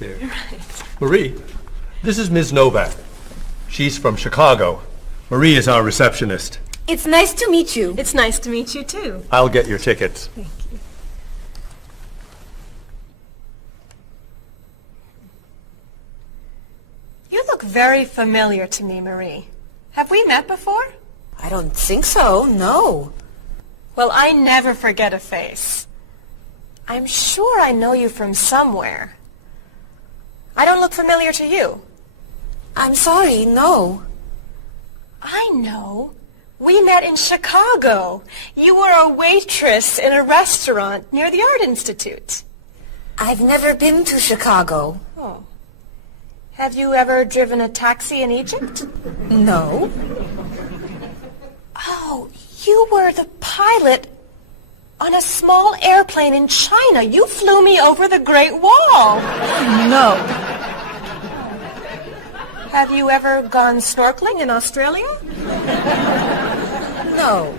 there. Right. Marie, this is Ms. Novak. She's from Chicago. Marie is our receptionist. It's nice to meet you. It's nice to meet you, too. I'll get your tickets. Thank you. You look very familiar to me, Marie. Have we met before? I don't think so, no. Well, I never forget a face. I'm sure I know you from somewhere. I don't look familiar to you. I'm sorry, no. I know. We met in Chicago. You were a waitress in a restaurant near the Art Institute. I've never been to Chicago. Oh. Have you ever driven a taxi in Egypt? No. Oh, you were the pilot on a small airplane in China. You flew me over the Great Wall. No. Have you ever gone snorkeling in Australia? No.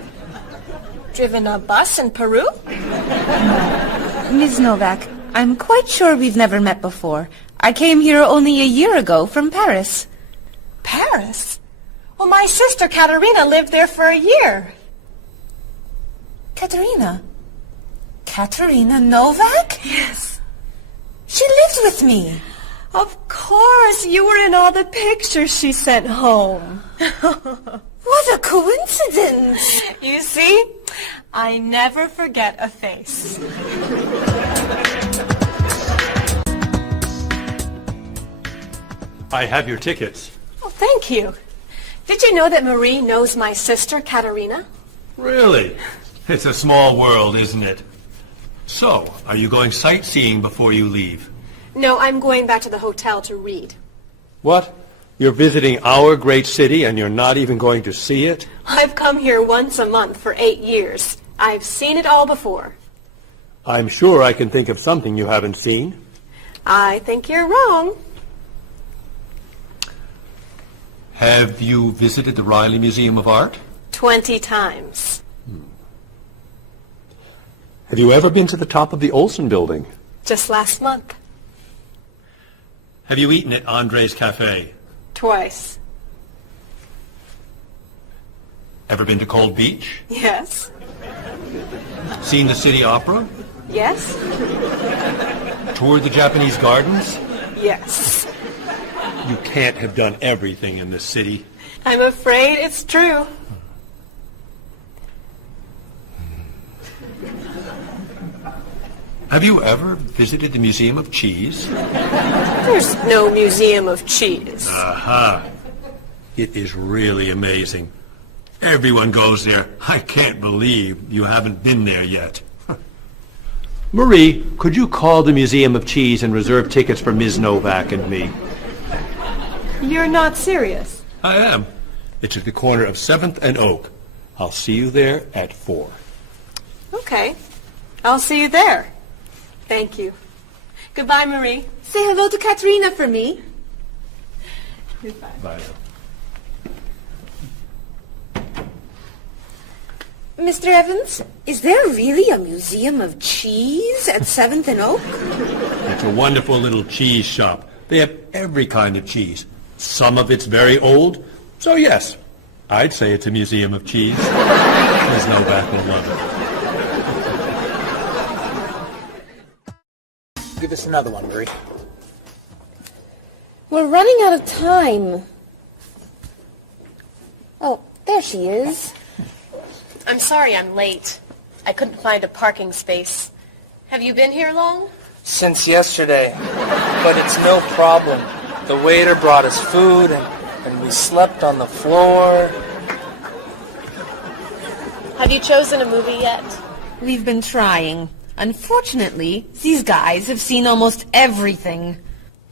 Driven a bus in Peru? Ms. Novak, I'm quite sure we've never met before. I came here only a year ago from Paris. Paris? Well, my sister Katerina lived there for a year. Katerina? Katerina Novak? Yes. She lived with me. Of course, you were in all the pictures she sent home. What a coincidence. You see, I never forget a face. I have your tickets. Oh, thank you. Did you know that Marie knows my sister Katerina? Really? It's a small world, isn't it? So, are you going sightseeing before you leave? No, I'm going back to the hotel to read. What? You're visiting our great city and you're not even going to see it? I've come here once a month for 8 years. I've seen it all before. I'm sure I can think of something you haven't seen. I think you're wrong. Have you visited the Riley Museum of Art? 20 times. Have you ever been to the top of the Olson building? Just last month. Have you eaten at Andre's Cafe? Twice. Ever been to Cold Beach? Yes. Seen the City Opera? Yes. Toured the Japanese gardens? Yes. You can't have done everything in this city. I'm afraid it's true. Have you ever visited the Museum of Cheese? There's no museum of cheese. Aha. It is really amazing. Everyone goes there. I can't believe you haven't been there yet. Marie, could you call the Museum of Cheese and reserve tickets for Ms. Novak and me? You're not serious. I am. It's at the corner of 7th and Oak. I'll see you there at 4. Okay. I'll see you there. Thank you. Goodbye, Marie. Say hello to Katerina for me. Goodbye. Bye. Mr. Evans, is there really a museum of cheese at 7th and Oak? It's a wonderful little cheese shop. They have every kind of cheese. Some of it's very old. So yes, I'd say it's a museum of cheese. Ms. Novak will love it. Give us another one, Marie. We're running out of time. Oh, there she is. I'm sorry I'm late. I couldn't find a parking space. Have you been here long? Since yesterday. But it's no problem. The waiter brought us food, and we slept on the floor. Have you chosen a movie yet? We've been trying. Unfortunately, these guys have seen almost everything.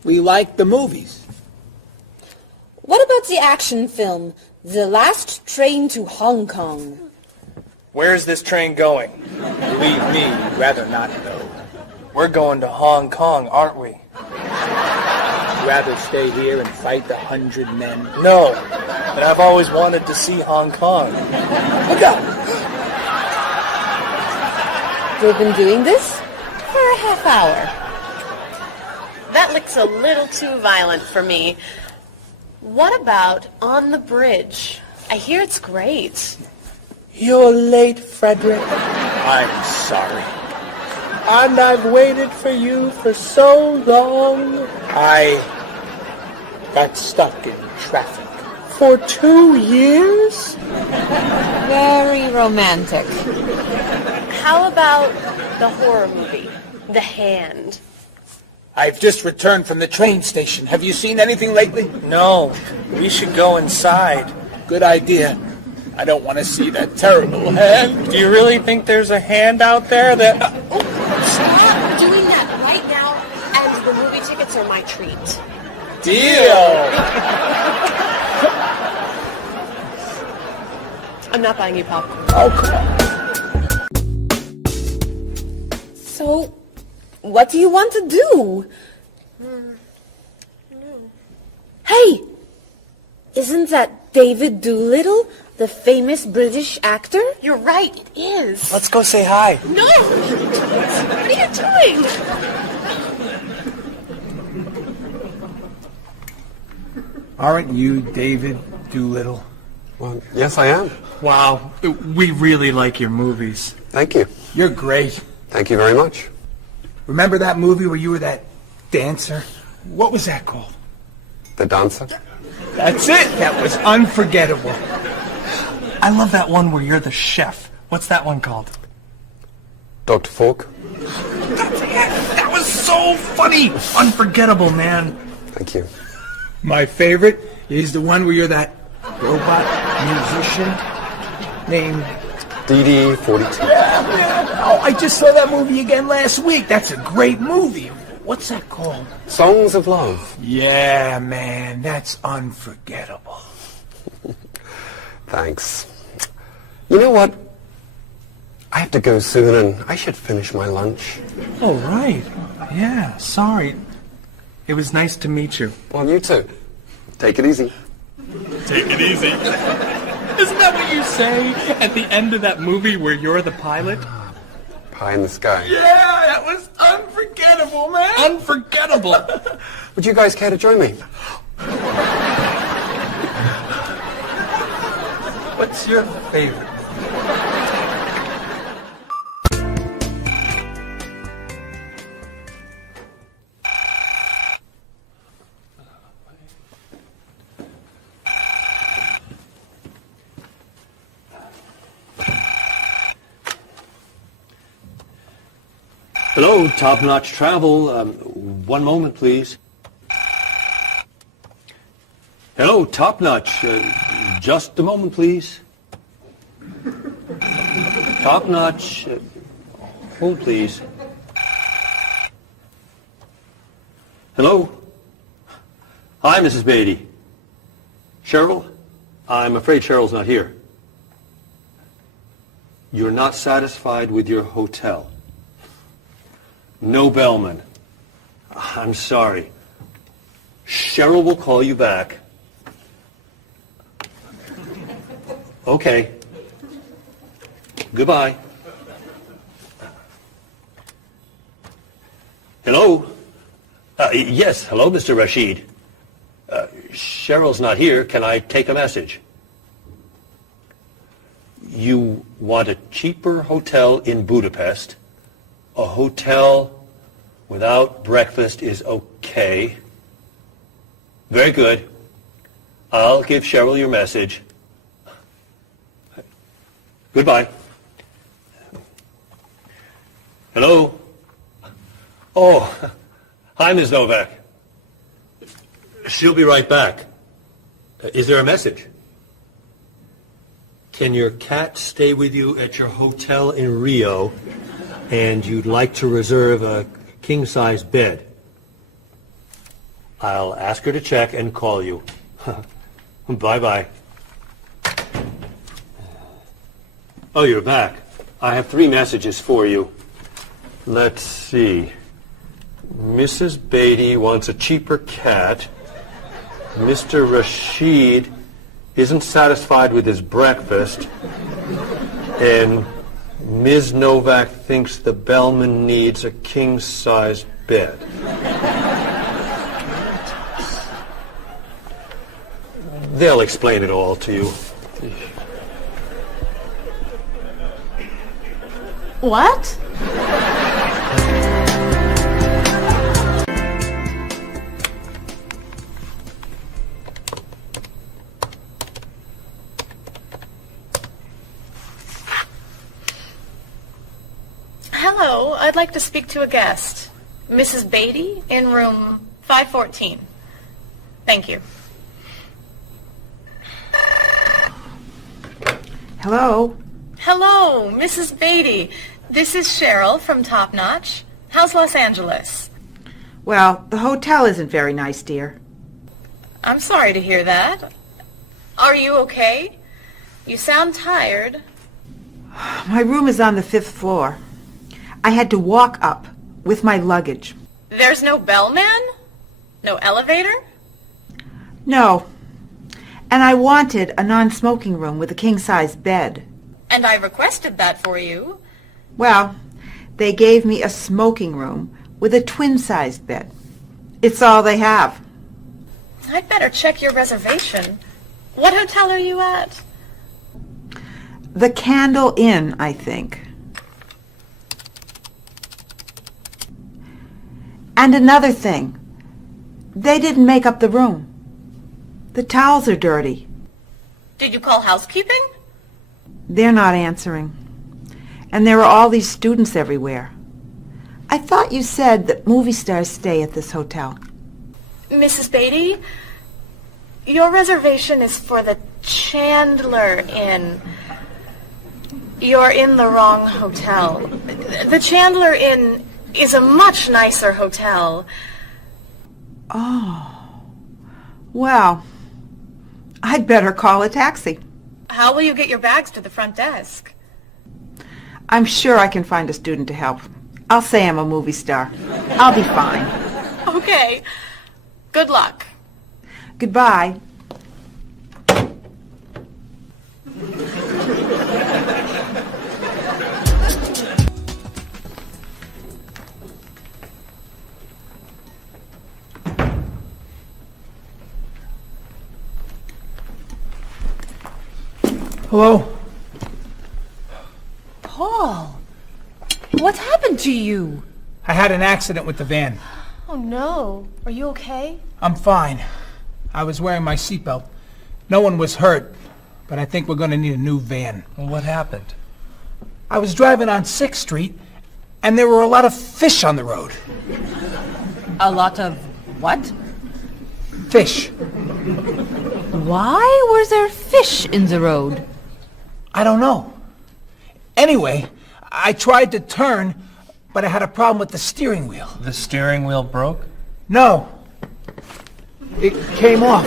We like the movies. What about the action film, The Last Train to Hong Kong? Where's this train going? Believe me, you'd rather not know. We're going to Hong Kong, aren't we? Rather stay here and fight the 100 men? No, but I've always wanted to see Hong Kong. Look out! We've been doing this for a half hour. That That looks a little too violent for me. What about On the Bridge? I hear it's great. You're late, Frederick. I'm sorry. And I've waited for you for so long. I got stuck in traffic for 2 years. Very romantic. How about the horror movie, The Hand? I've just returned from the train station. Have you seen anything lately? No. We should go inside. Good idea. I don't want to see that terrible hand. Do you really think there's a hand out there that... Stop doing that right now, and the movie tickets are my treat. Deal! I'm not buying you popcorn. Oh, come on. So, what do you want to do? Hey! Isn't that David Doolittle, the famous British actor? You're right, it is. Let's go say hi. No! What are you doing? Aren't you David Doolittle? Well, yes, I am. Wow, we really like your movies. Thank you. You're great. Thank you very much. Remember that movie where you were that dancer? What was that called? The dancer? That's it. That was unforgettable. I love that one where you're the chef. What's that one called? Dr. Fork? That was so funny. Unforgettable, man. Thank you. My favorite is the one where you're that robot musician named... DD-42. Oh, I just saw that movie again last week. That's a great movie. What's that called? Songs of Love. Yeah, man, that's unforgettable. Thanks. You know what? I have to go soon and I should finish my lunch. Oh, right. Yeah, sorry. It was nice to meet you. Well, you too. Take it easy. Take it easy. Isn't that what you say at the end of that movie where you're the pilot? Pie in the sky. Yeah, that was unforgettable, man. Unforgettable. Would you guys care to join me? What's your favorite? Hello, top-notch travel. One moment, please. Hello, top-notch. Just a moment, please. Top-notch. Hold, please. Hello? Hi, Mrs. Beatty. Cheryl? I'm afraid Cheryl's not here. You're not satisfied with your hotel? No bellman. I'm sorry. Cheryl will call you back. Okay. Goodbye. Hello? Yes, hello, Mr. Rashid. Cheryl's not here. Can I take a message? You want a cheaper hotel in Budapest? A hotel without breakfast is okay. Very good. I'll give Cheryl your message. Goodbye. Hello? Oh, hi, Ms. Novak. She'll be right back. Is there a message? Can your cat stay with you at your hotel in Rio, and you'd like to reserve a king-size bed? I'll ask her to check and call you. Bye-bye. Oh, you're back. I have 3 messages for you. Let's see. Mrs. Beatty wants a cheaper cat. Mr. Rashid isn't satisfied with his breakfast. And Ms. Novak thinks the bellman needs a king-size bed. They'll explain it all to you. What? Hello, I'd like to speak to a guest. Mrs. Beatty in room 514. Thank you. Hello? Hello, Mrs. Beatty. This is Cheryl from Top Notch. How's Los Angeles? Well, the hotel isn't very nice, dear. I'm sorry to hear that. Are you okay? You sound tired. My room is on the 5th floor. I had to walk up with my luggage. There's no bellman? No elevator? No. And I wanted a non-smoking room with a king-size bed. And I requested that for you. Well, they gave me a smoking room with a twin-sized bed. It's all they have. I'd better check your reservation. What hotel are you at? The Candle Inn, I think. And another thing. They didn't make up the room. The towels are dirty. Did you call housekeeping? They're not answering. And there are all these students everywhere. I thought you said that movie stars stay at this hotel. Mrs. Beatty, your reservation is for the Chandler Inn. You're in the wrong hotel. The Chandler Inn is a much nicer hotel. Oh. Well, I'd better call a taxi. How will you get your bags to the front desk? I'm sure I can find a student to help. I'll say I'm a movie star. I'll be fine. Okay. Good luck. Goodbye. Hello? Paul, what happened to you? I had an accident with the van. Oh no. Are you okay? I'm fine. I was wearing my seatbelt. No one was hurt, but I think we're going to need a new van. Well, what happened? I was driving on 6th Street, and there were a lot of fish on the road. A lot of what? Fish. Why were there fish in the road? I don't know. Anyway, I tried to turn, but I had a problem with the steering wheel. The steering wheel broke? No. It came off.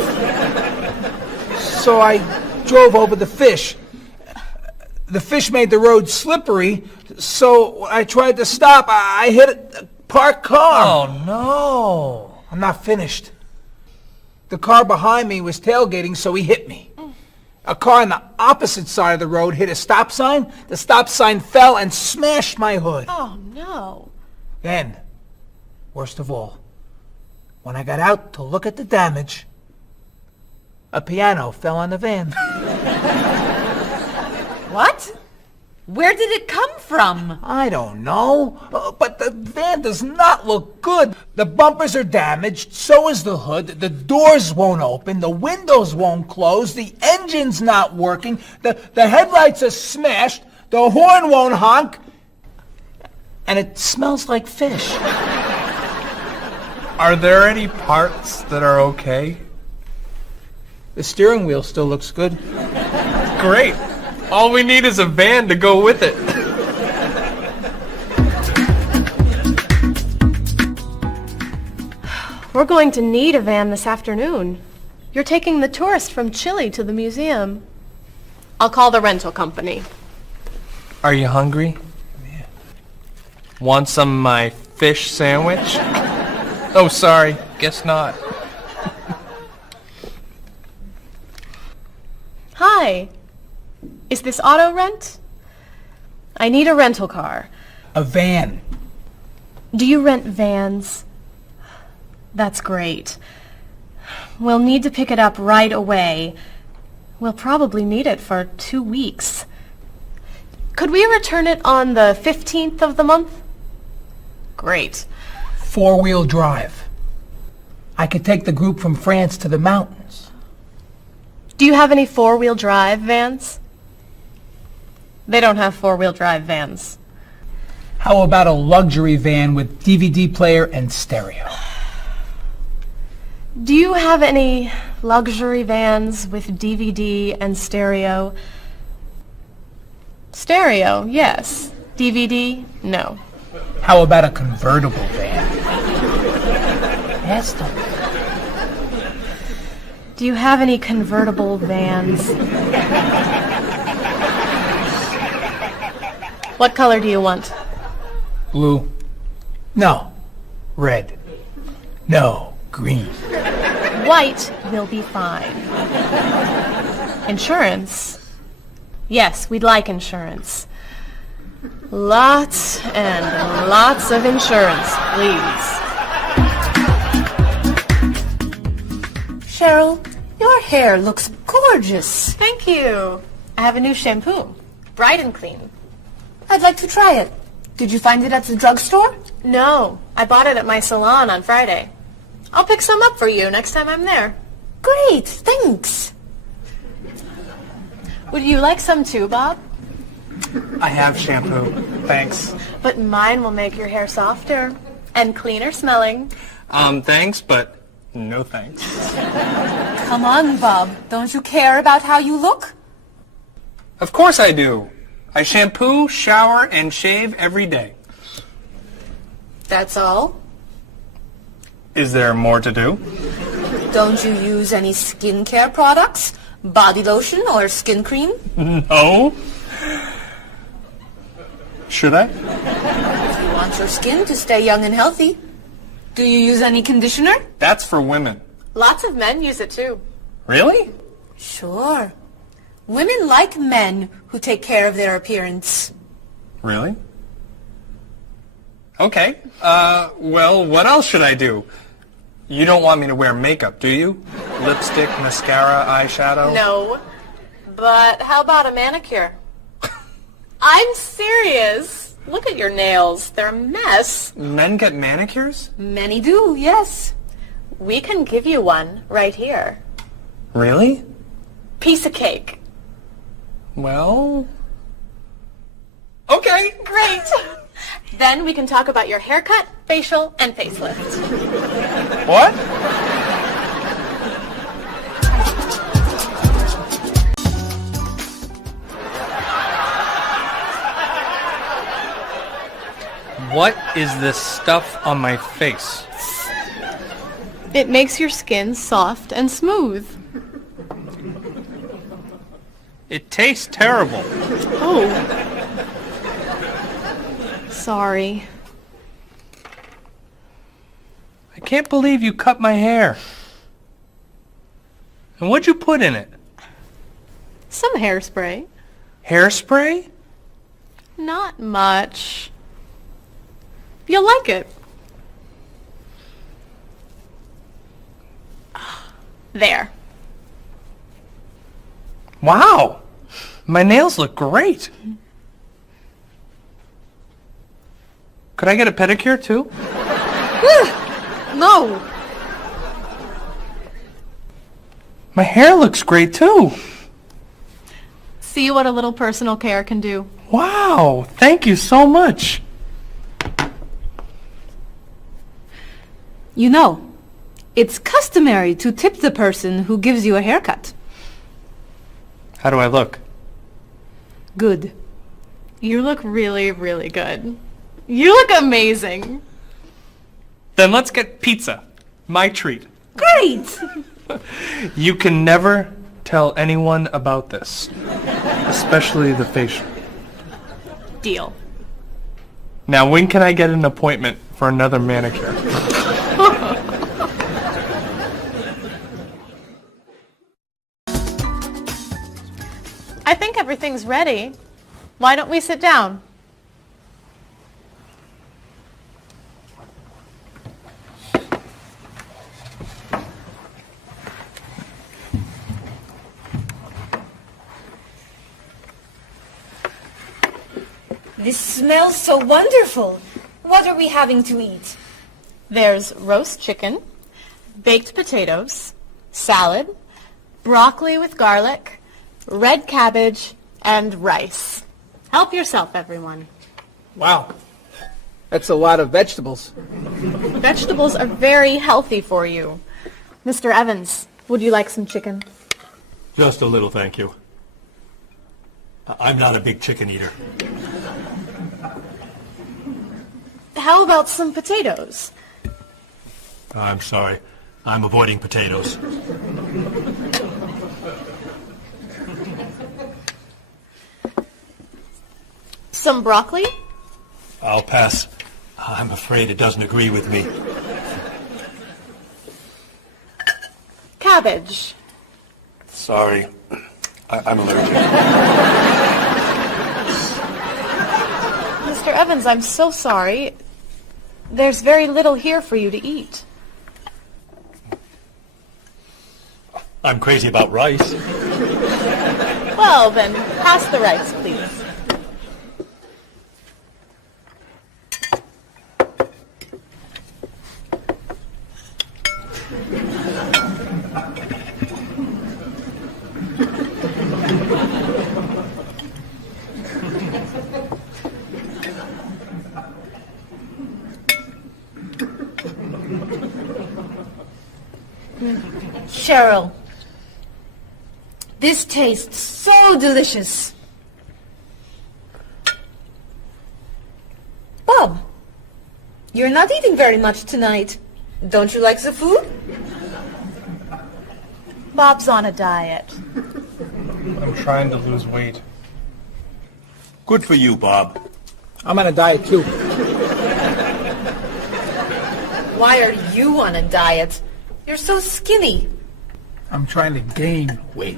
So I drove over the fish. The fish made the road slippery, so I tried to stop. I hit a parked car. Oh, no. I'm not finished. The car behind me was tailgating, so he hit me. A car on the opposite side of the road hit a stop sign. The stop sign fell and smashed my hood. Oh no. Then, worst of all, when I got out to look at the damage, a piano fell on the van. What? Where did it come from? I don't know, but the van does not look good. The bumpers are damaged, so is the hood, the doors won't open, the windows won't close, the engine's not working, the headlights are smashed, the horn won't honk, and it smells like fish. Are there any parts that are okay? The steering wheel still looks good. Great. All we need is a van to go with it. We're going to need a van this afternoon. You're taking the tourist from Chile to the museum. I'll call the rental company. Are you hungry? Yeah. Want some of my fish sandwich? Oh, sorry. Guess not. Hi. Is this auto rent? I need a rental car. A van. Do you rent vans? That's great. We'll need to pick it up right away. We'll probably need it for 2 weeks. Could we return it on the 15th of the month? Great. 4-wheel drive. I could take the group from France to the mountains. Do you have any 4-wheel drive vans? They don't have 4-wheel drive vans. How about a luxury van with DVD player and stereo? Do you have any luxury vans with DVD and stereo? Stereo, yes. DVD, no. How about a convertible van? Yes, Do you have any convertible vans? What color do you want? blue. No, red. No, green. White will be fine. Insurance? Yes, we'd like insurance. Lots and lots of insurance, please. Cheryl, your hair looks gorgeous. Thank you. I have a new shampoo. Bright and clean. I'd like to try it. Did you find it at the drugstore? No, I bought it at my salon on Friday. I'll pick some up for you next time I'm there. Great, thanks. Would you like some too, Bob? I have shampoo. Thanks. But mine will make your hair softer and cleaner smelling. Thanks, but no thanks. Come on, Bob. Don't you care about how you look? Of course I do. I shampoo, shower, and shave every day. That's all? Is there more to do? Don't you use any skincare products? Body lotion or skin cream? No. Should I? If you want your skin to stay young and healthy. Do you use any conditioner? That's for women. Lots of men use it too. Really? Sure. Women like men who take care of their appearance. Really? Okay. Well, what else should I do? You don't want me to wear makeup, do you? Lipstick, mascara, eyeshadow? No. But how about a manicure? I'm serious. Look at your nails. They're a mess. Men get manicures? Many do, yes. We can give you one right here. Really? Piece of cake. Well... Okay. Great. Then we can talk about your haircut, facial, and facelift. What? What is this stuff on my face? It makes your skin soft and smooth. It tastes terrible. Oh. Sorry. I can't believe you cut my hair. And what'd you put in it? Some hairspray. Hairspray? Not much. You'll like it. There. Wow! My nails look great. Could I get a pedicure too? No. My hair looks great too. See what a little personal care can do. Wow! Thank you so much. You know, it's customary to tip the person who gives you a haircut. How do I look? Good. You look really, really good. You look amazing. Then let's get pizza. My treat. Great! You can never tell anyone about this. Especially the facial. Deal. Now, when can I get an appointment for another manicure? I think everything's ready. Why don't we sit down? This smells so wonderful. What are we having to eat? There's roast chicken, baked potatoes, salad, broccoli with garlic, red cabbage, and rice. Help yourself, everyone. Wow. That's a lot of vegetables. Vegetables are very healthy for you. Mr. Evans, would you like some chicken? Just a little, thank you. I'm not a big chicken eater. How about some potatoes? I'm sorry. I'm avoiding potatoes. Some broccoli? I'll pass. I'm afraid it doesn't agree with me. Cabbage? Sorry. I'm allergic. Mr. Evans, I'm so sorry. There's very little here for you to eat. I'm crazy about rice. Well, then, pass the rice, please. Cheryl, this tastes so delicious. Bob, you're not eating very much tonight. Don't you like the food? Bob's on a diet. I'm trying to lose weight. Good for you, Bob. I'm on a diet too. Why are you on a diet? You're so skinny. I'm trying to gain weight.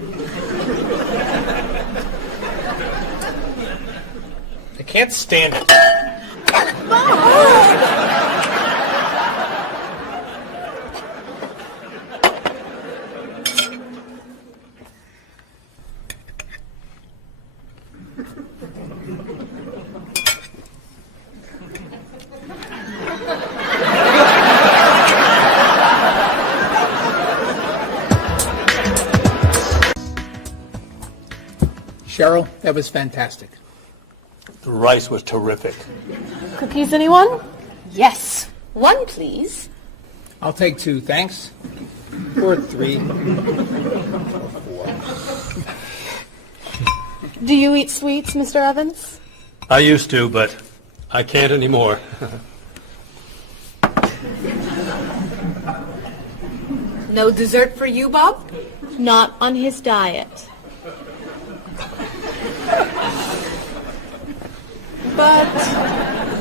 I can't stand it. Cheryl, that was fantastic. The rice was terrific. Cookies, anyone? Yes. One, please. I'll take 2, thanks. Or 3. Do you eat sweets, Mr. Evans? I used to, but I can't anymore. No dessert for you, Bob? Not on his diet. But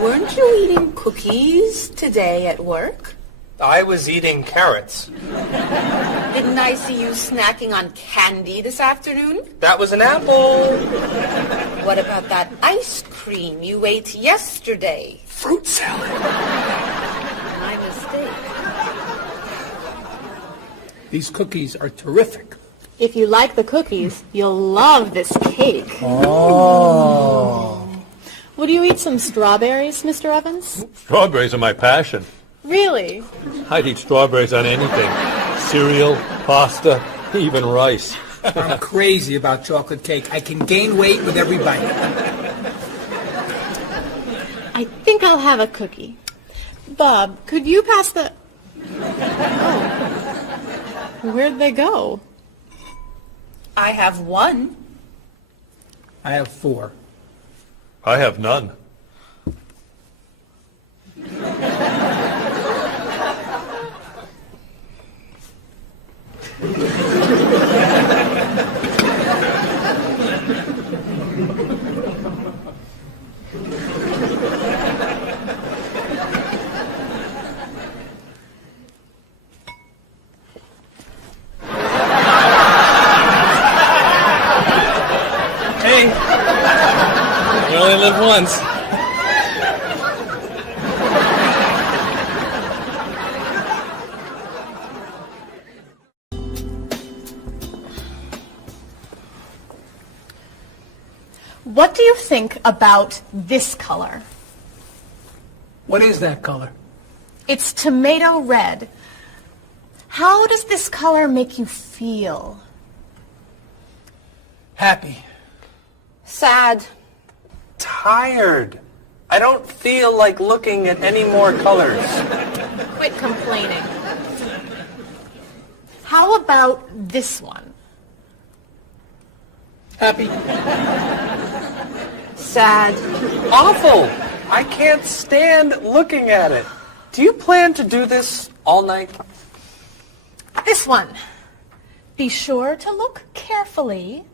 weren't you eating cookies today at work? I was eating carrots. Didn't I see you snacking on candy this afternoon? That was an apple. What about that ice cream you ate yesterday? Fruit salad. My mistake. These cookies are terrific. If you like the cookies, you'll love this cake. Oh. Would you eat some strawberries, Mr. Evans? Strawberries are my passion. Really? I'd eat strawberries on anything. Cereal, pasta, even rice. I'm crazy about chocolate cake. I can gain weight with every bite. I think I'll have a cookie. Bob, could you pass the... Oh. Where'd they go? I have 1. I have 4. I have none. Hey, you only live once. What do you think about this color? What is that color? It's tomato red. How does this color make you feel? Happy. Sad. Tired. I don't feel like looking at any more colors. Quit complaining. How about this one? Happy. Sad. Awful. I can't stand looking at it. Do you plan to do this all night? This one. Be sure to look carefully.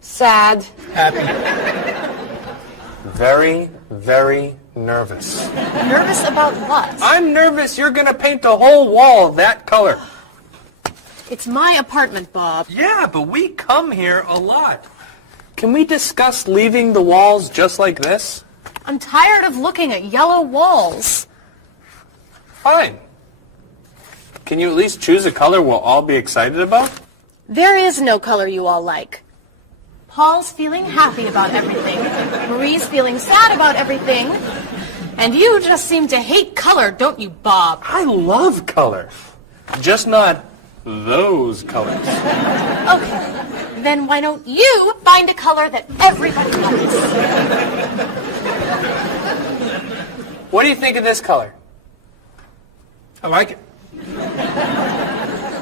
Sad. Happy. Very, very nervous. Nervous about what? I'm nervous you're going to paint the whole wall that color. It's my apartment, Bob. Yeah, but we come here a lot. Can we discuss leaving the walls just like this? I'm tired of looking at yellow walls. Fine. Can you at least choose a color we'll all be excited about? There is no color you all like. Paul's feeling happy about everything. Marie's feeling sad about everything. And you just seem to hate color, don't you, Bob? I love color. Just not those colors. Okay, then why don't you find a color that everybody likes? What do you think of this color? I like it.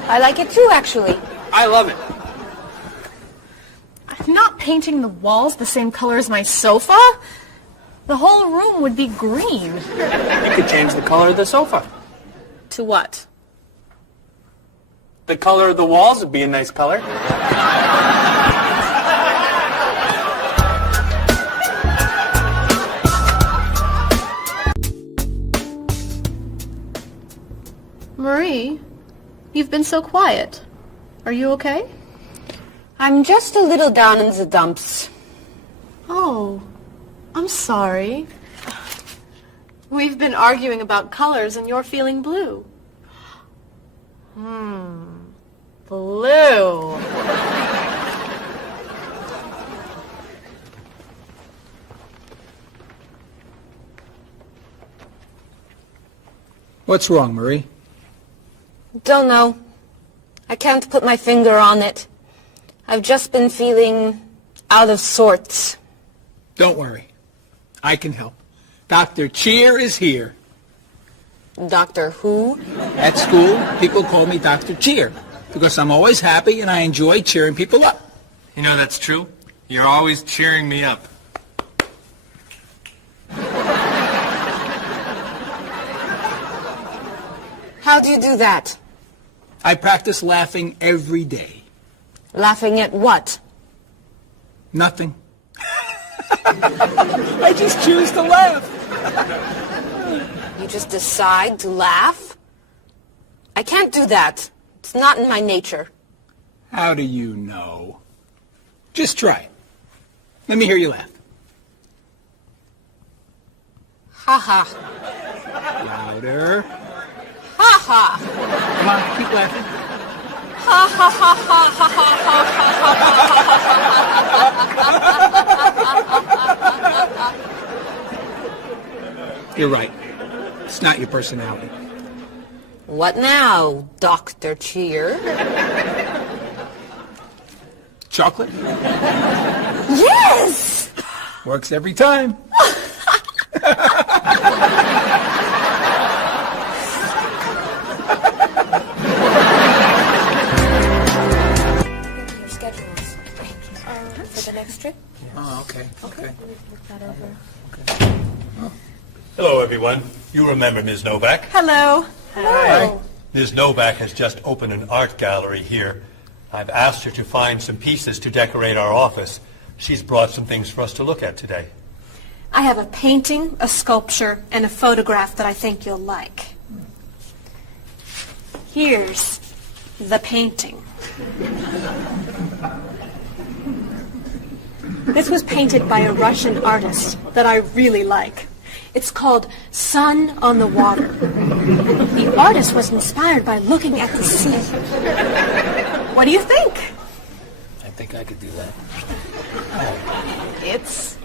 I like it too, actually. I love it. I'm not painting the walls the same color as my sofa. The whole room would be green. You could change the color of the sofa. To what? The color of the walls would be a nice color. Marie, you've been so quiet. Are you okay? I'm just a little down in the dumps. Oh, I'm sorry. We've been arguing about colors and you're feeling blue. Blue. What's wrong, Marie? Don't know. I can't put my finger on it. I've just been feeling out of sorts. Don't worry. I can help. Dr. Cheer is here. Doctor who? At school, people call me Dr. Cheer because I'm always happy and I enjoy cheering people up. You know that's true. You're always cheering me up. How do you do that? I practice laughing every day. Laughing at what? Nothing. I just choose to laugh. You just decide to laugh? I can't do that. It's not in my nature. How do you know? Just try it. Let me hear you laugh. Ha ha. Louder. Ha ha. Come on, keep laughing. Ha ha ha ha ha ha ha. You're right. It's not your personality. What now, Dr. Cheer? Chocolate? Yes! Works every time. Your schedules. For the next trip? Oh, okay. Okay. Hello, everyone. You remember Ms. Novak? Hello. Hi. Ms. Novak has just opened an art gallery here. I've asked her to find some pieces to decorate our office. She's brought some things for us to look at today. I have a painting, a sculpture, and a photograph that I think you'll like. Here's the painting. This was painted by a Russian artist that I really like. It's called Sun on the Water. The artist was inspired by looking at the sea. What do you think? I think I could do that. It's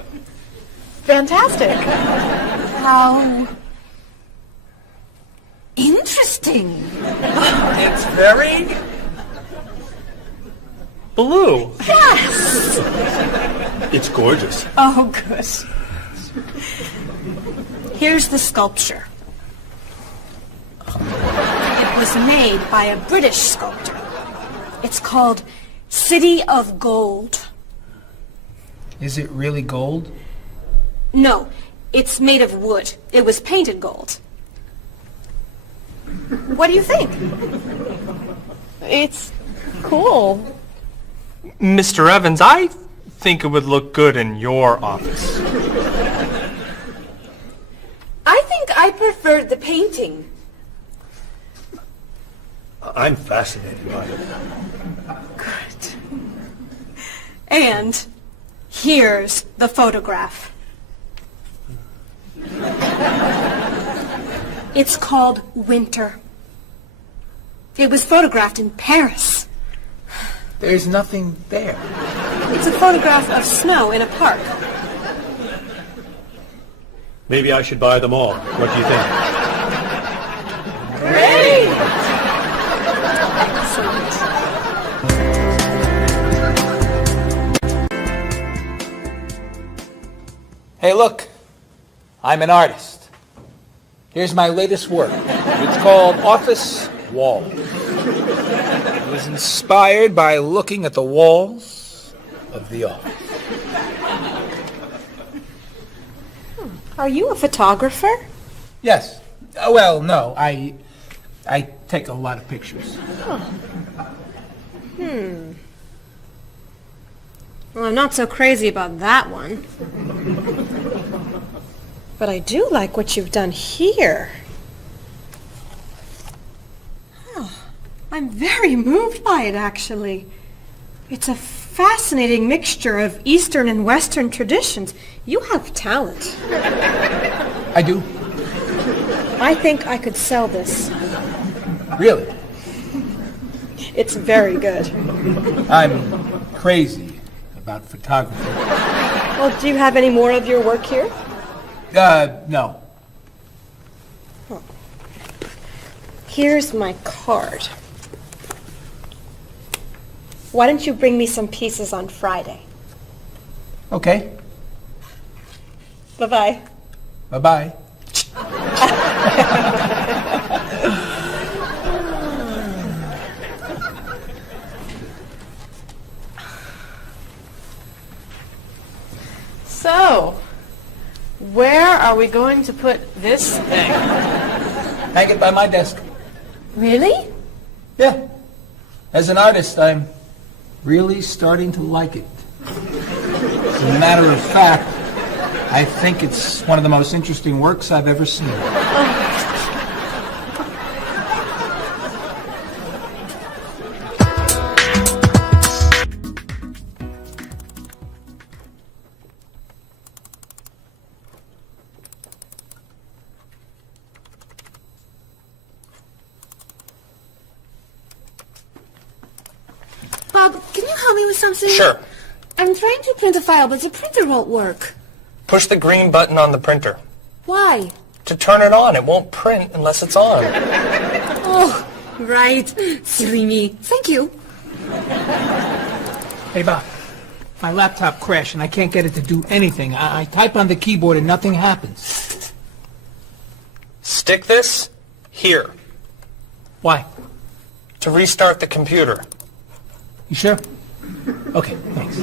fantastic. How interesting. It's very Blue. Yes! It's gorgeous. Oh, good. Here's the sculpture. It was made by a British sculptor. It's called City of Gold. Is it really gold? No, it's made of wood. It was painted gold. What do you think? It's cool. Mr. Evans, I think it would look good in your office. I think I preferred the painting. I'm fascinated by it. And here's the photograph. It's called Winter. It was photographed in Paris. There's nothing there. It's a photograph of snow in a park. Maybe I should buy them all. What do you think? Great! Hey, look. I'm an artist. Here's my latest work. It's called Office Wall. It was inspired by looking at the walls of the office. Are you a photographer? Yes. Well, no. I take a lot of pictures. Well, I'm not so crazy about that one. But I do like what you've done here. Oh, I'm very moved by it, actually. It's a fascinating mixture of Eastern and Western traditions. You have talent. I do. I think I could sell this. Really. It's very good. I'm crazy about photography. Well, do you have any more of your work here? No. Here's my card. Why don't you bring me some pieces on Friday? Okay. Bye-bye. Bye-bye. So, where are we going to put this thing? Hang it by my desk. Really? Yeah. As an artist, I'm really starting to like it. As a matter of fact, I think it's one of the most interesting works I've ever seen. Bob, can you help me with something? Sure. I'm trying to print a file, but the printer won't work. Push the green button on the printer. Why? To turn it on. It won't print unless it's on. Oh, right. Silly me. Thank you. Hey, Bob. My laptop crashed and I can't get it to do anything. I type on the keyboard and nothing happens. Stick this here. Why? To restart the computer. You sure? Okay, thanks.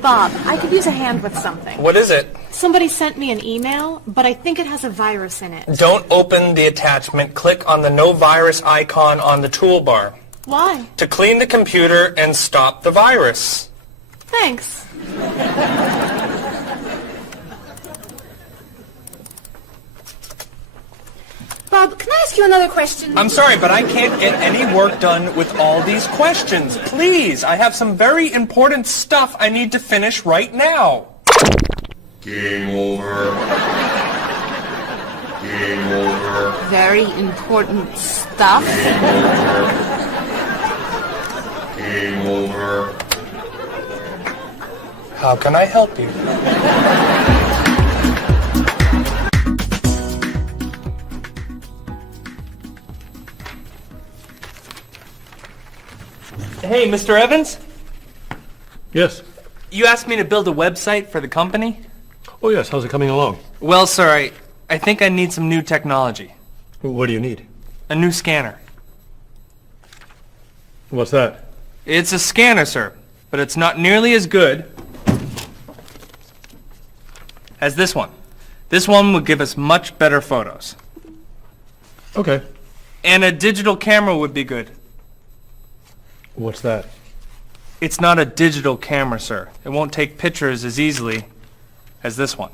Bob, I could use a hand with something. What is it? Somebody sent me an email, but I think it has a virus in it. Don't open the attachment. Click on the no virus icon on the toolbar. Why? To clean the computer and stop the virus. Thanks. Bob, can I ask you another question? I'm sorry, but I can't get any work done with all these questions. Please, I have some very important stuff I need to finish right now. Game over. Game Very important stuff. How can I help you? Hey, Mr. Evans? Yes. You asked me to build a website for the company? Oh, yes. How's it coming along? Well, sir, I think I need some new technology. What do you need? A new scanner. What's that? It's a scanner, sir, but it's not nearly as good as this one. This one will give us much better photos. Okay. And a digital camera would be good. What's that? It's not a digital camera, sir. It won't take pictures as easily as this one.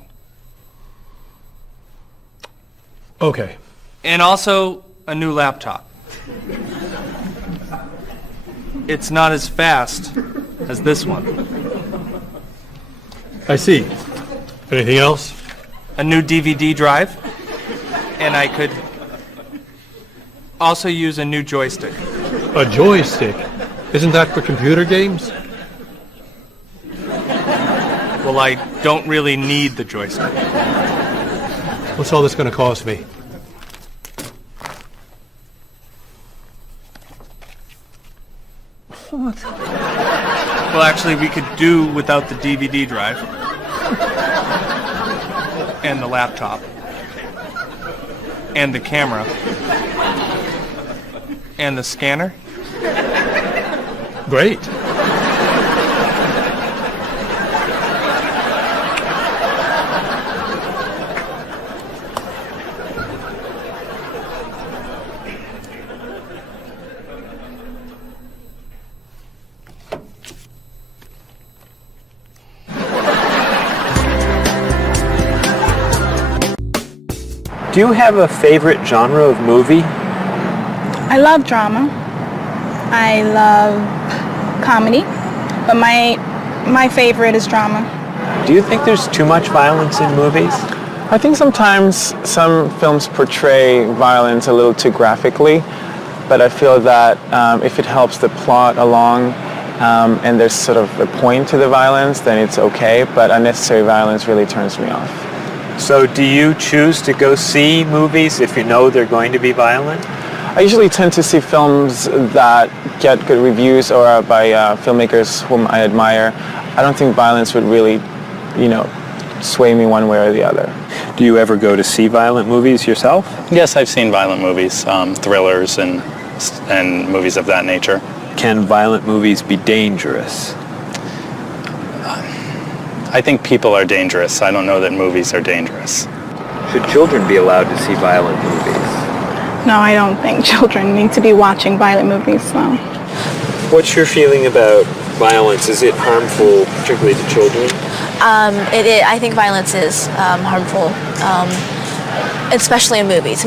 Okay. And also a new laptop. It's not as fast as this one. I see. Anything else? A new DVD drive. And I could also use a new joystick. A joystick? Isn't that for computer games? Well, I don't really need the joystick. What's all this going to cost me? What? Well, actually, we could do without the DVD drive. And the laptop. And the camera. And the scanner. Great. Do you have a favorite genre of movie? I love drama. I love comedy, but my favorite is drama. Do you think there's too much violence in movies? I think sometimes some films portray violence a little too graphically, but I feel that if it helps the plot along and there's sort of a point to the violence, then it's okay, but unnecessary violence really turns me off. So do you choose to go see movies if you know they're going to be violent? I usually tend to see films that get good reviews or are by filmmakers whom I admire. I don't think violence would really, sway me one way or the other. Do you ever go to see violent movies yourself? Yes, I've seen violent movies, thrillers and movies of that nature. Can violent movies be dangerous? I think people are dangerous. I don't know that movies are dangerous. Should children be allowed to see violent movies? No, I don't think children need to be watching violent movies, no. What's your feeling about violence? Is it harmful, particularly to children? I think violence is harmful, especially in movies.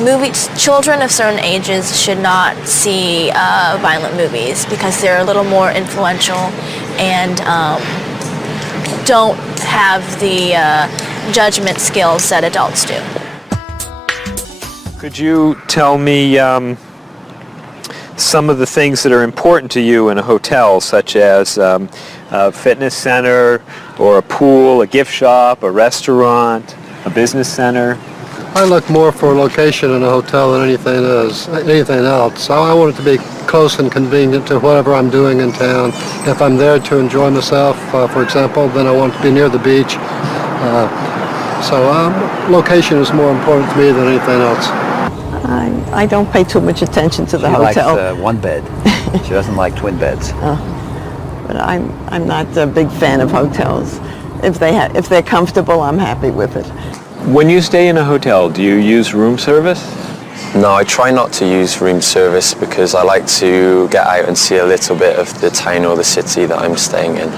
Children of certain ages should not see violent movies because they're a little more influential and don't have the judgment skills that adults do. Could you tell me some of the things that are important to you in a hotel, such as a fitness center, or a pool, a gift shop, a restaurant, a business center? I look more for location in a hotel than anything else. I want it to be close and convenient to whatever I'm doing in town. If I'm there to enjoy myself, for example, then I want to be near the beach. So location is more important to me than anything else. I don't pay too much attention to the hotel. She likes one bed. She doesn't like twin beds. But I'm not a big fan of hotels. If they're comfortable, I'm happy with it. When you stay in a hotel, do you use room service? No, I try not to use room service because I like to get out and see a little bit of the town or the city that I'm staying in.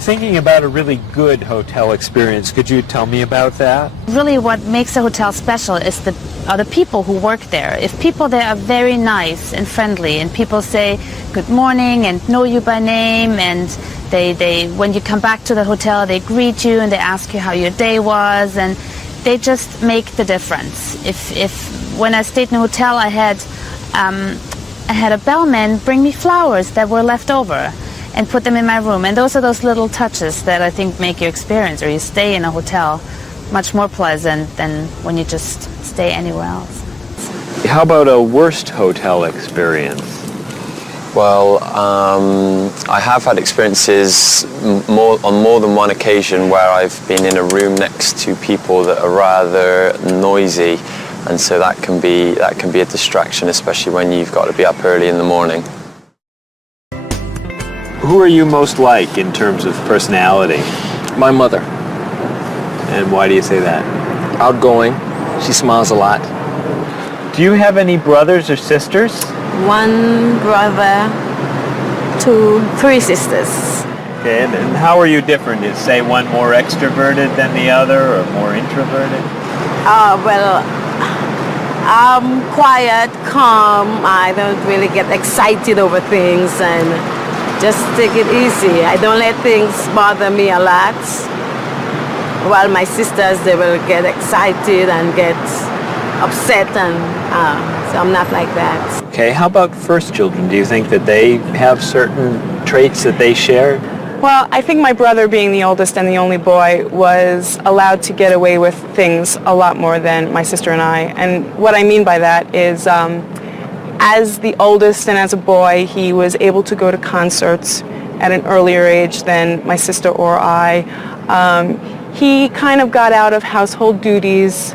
Thinking about a really good hotel experience, could you tell me about that? Really what makes a hotel special is are the people who work there. If people there are very nice and friendly and people say good morning and know you by name, and they when you come back to the hotel they greet you and they ask you how your day was, and they just make the difference. If when I stayed in a hotel, I had a bellman bring me flowers that were left over and put them in my room. And those are those little touches that I think make your experience, or you stay in a hotel, much more pleasant than when you just stay anywhere else. How about a worst hotel experience? Well, I have had experiences on more than one occasion where I've been in a room next to people that are rather noisy, and so that can be a distraction, especially when you've got to be up early in the morning. Who are you most like in terms of personality? My mother. And why do you say that? Outgoing. She smiles a lot. Do you have any brothers or sisters? One brother, three sisters. Okay, and how are you different? Is, say, one more extroverted than the other, or more introverted? Well, I'm quiet, calm. I don't really get excited over things and just take it easy. I don't let things bother me a lot. While my sisters, they will get excited and get upset, and so I'm not like that. Okay, how about first children? Do you think that they have certain traits that they share? Well, I think my brother, being the oldest and the only boy, was allowed to get away with things a lot more than my sister and I. And what I mean by that is, as the oldest and as a boy, he was able to go to concerts at an earlier age than my sister or I. He kind of got out of household duties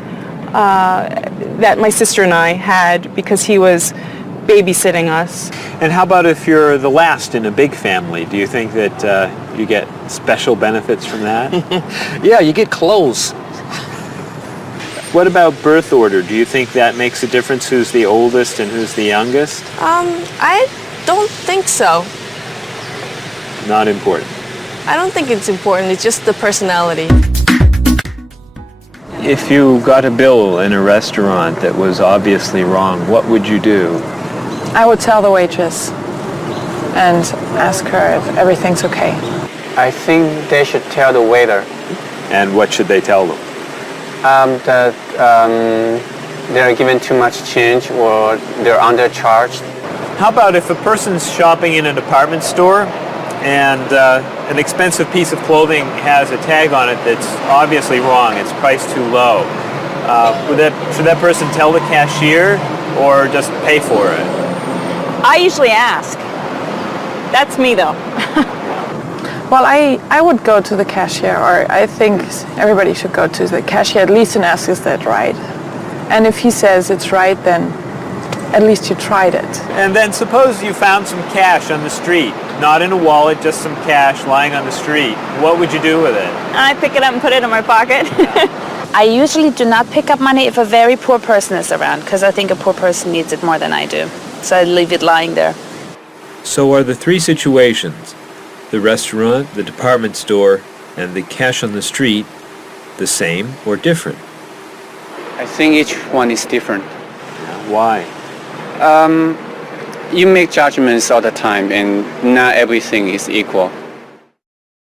that my sister and I had because he was babysitting us. And how about if you're the last in a big family? Do you think that you get special benefits from that? Yeah, you get clothes. What about birth order? Do you think that makes a difference who's the oldest and who's the youngest? I don't think so. Not important. I don't think it's important. It's just the personality. If you got a bill in a restaurant that was obviously wrong, what would you do? I would tell the waitress and ask her if everything's okay. I think they should tell the waiter. And what should they tell them? That they're given too much change or they're undercharged. How about if a person's shopping in a department store and an expensive piece of clothing has a tag on it that's obviously wrong, it's priced too low. Should that person tell the cashier or just pay for it? I usually ask. That's me, though. Well, I would go to the cashier, or I think everybody should go to the cashier at least and ask, is that right? And if he says it's right, then at least you tried it. And then suppose you found some cash on the street, not in a wallet, just some cash lying on the street. What would you do with it? I pick it up and put it in my pocket. I usually do not pick up money if a very poor person is around, because I think a poor person needs it more than I do. So I leave it lying there. So are the three situations, the restaurant, the department store, and the cash on the street, the same or different? I think each one is different. Why? You make judgments all the time, and not everything is equal.